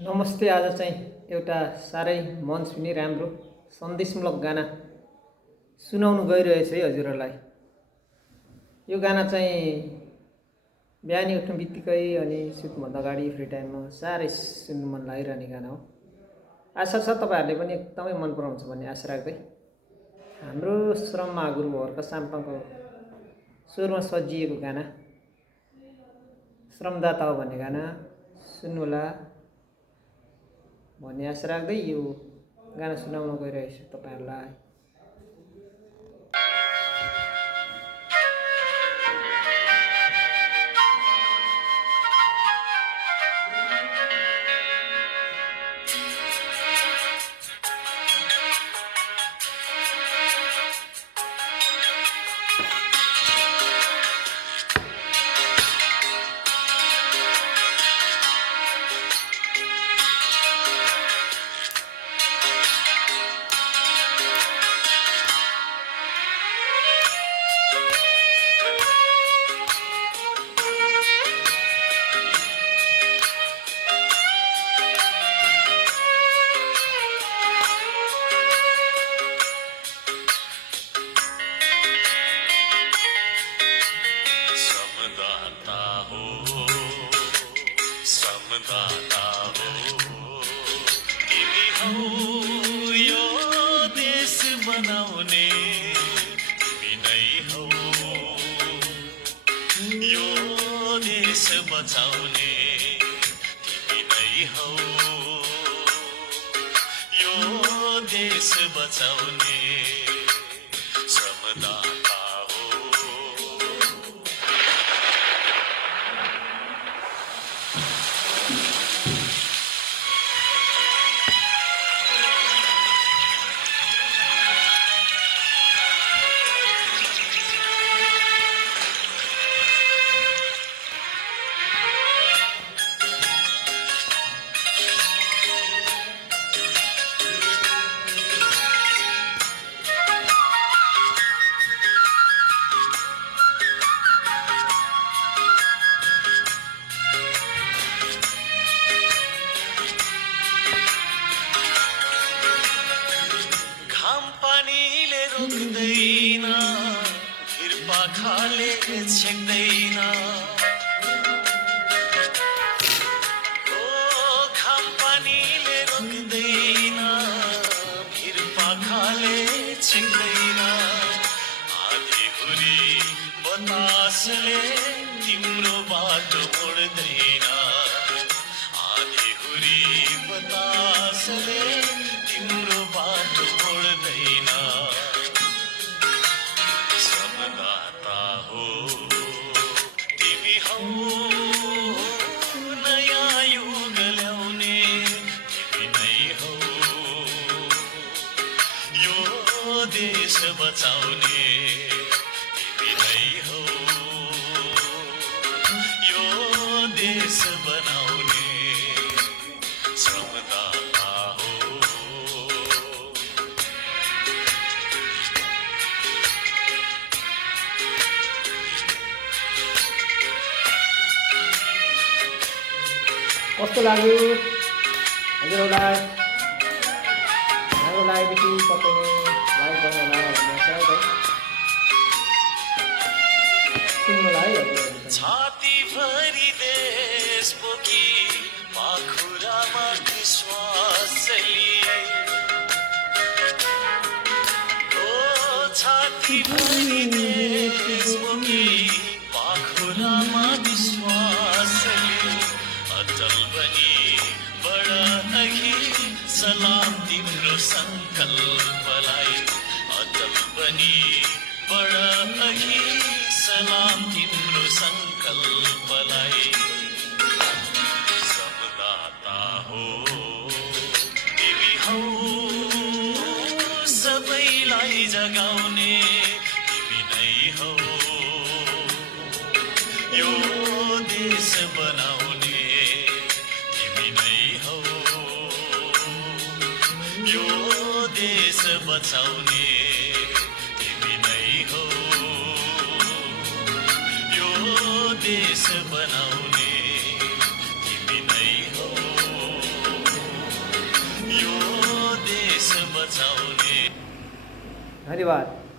नमस्ते। आज चाहिँ एउटा साह्रै मन छुने राम्रो सन्देशमूलक गाना सुनाउनु गइरहेछ है हजुरहरूलाई। यो गाना चाहिँ बिहानी उठ्नु बित्तिकै अनि सुत्नुभन्दा अगाडि फ्री टाइममा साह्रै सुन्नु मन लागिरहने गाना हो। आशा छ तपाईँहरूले पनि एकदमै मन पराउँछ भन्ने आशा राख्दै हाम्रो श्रम महागुरु भर्खर साम्पाको स्वरमा सजिएको गाना श्रमदाता हो भन्ने गाना सुन्नुहोला भन्ने आशा राख्दै यो गाना सुनाउन गइरहेको छु तपाईँहरूलाई। श्रमदाता हो तिमी हौ यो देश बनाउने, तिमी नै हौ यो देश बचाउने, तिमी नै हौ यो देश बचाउने श्रमदाता। रोक्दैन घिरपाखाले छेक्दैन, ओ घाम पानीले रोक्दैन घिरपाखाले छेक्दैन, आँधीहुरी बतासले तिम्रो बाटो मोड्दैन, आँधीहुरी बतासले तिम्रो बाटो मोड्दैन। श्रमदाता हो तिमी हौ नयाँ युग ल्याउने, तिमी नै हौ यो देश बचाउने, तिमी नै हौ यो देश बनाउने श्रमदाता हो। कस्तो लाग्यो हजुरहरूलाई? राम्रो लागेपछि तपाईँले लाइक गर्नुहोला भन्ने आशा है। सुन्नुहोला है हजुरहरू। छाती भरी देश बोकी पाखुरामा विश्वास लिए, ओ छाती भरी देश बोकी पाखुरामा विश्वास लिए, अटल बनी बडा अघि सलाम तिम्रो संकल्पलाई, अटल बनी बडा अघि सलाम तिम्रो संकल्पलाई। श्रमदाता हो तिमी हौ सबैलाई जगाउने, तिमी नै हौ यो देश बनाउने, तिमी नै हौ यो देश बचाउने, तिमी नै हौ यो देश बनाउने, तिमी नै हौ। बचाउने धन्यवाद।